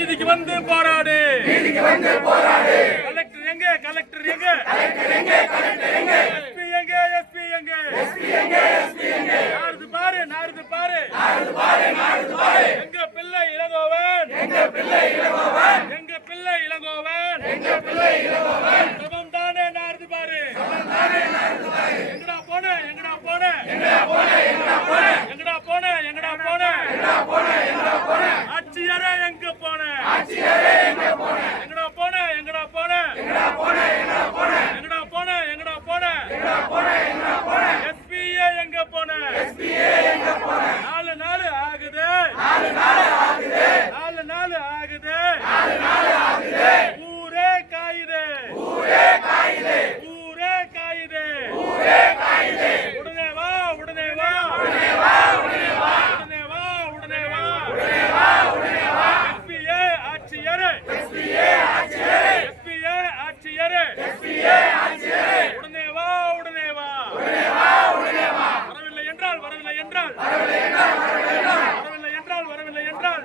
நீதிக்கு வந்து போராடு. கலெக்டர் எங்க? கலெக்டர் எங்க? எஸ்பி எங்க? எஸ்பி எங்க? நாரது பாரு, நாரது பாரு. எங்க பிள்ளை இளங்கோவன், எங்க பிள்ளை இளங்கோவன். சமம் தானே நாரது பாரு. எங்கடா போன? எங்கடா போன? ஆட்சியரே எங்க போன? எங்கடா போன? எஸ்பிஏ எங்க போன? 4 நாள் ஆகுது. 4 நாள் ஆகுது. ஊரே காயுது. உடனே வா. எஸ்பிஏ ஆட்சியரே. உடனே வா. வரவில்லை என்றால்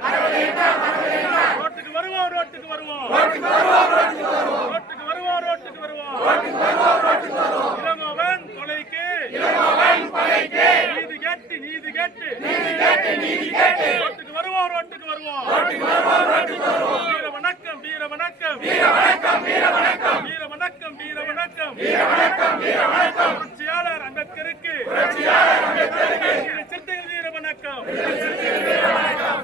ரோட்டுக்கு வருவோம். இளங்கோவன் கொலைக்கு நீதி கேட்டு ரோட்டுக்கு வருவோம். வீர வணக்கம். புரட்சியாளர் அம்பேத்கருக்கு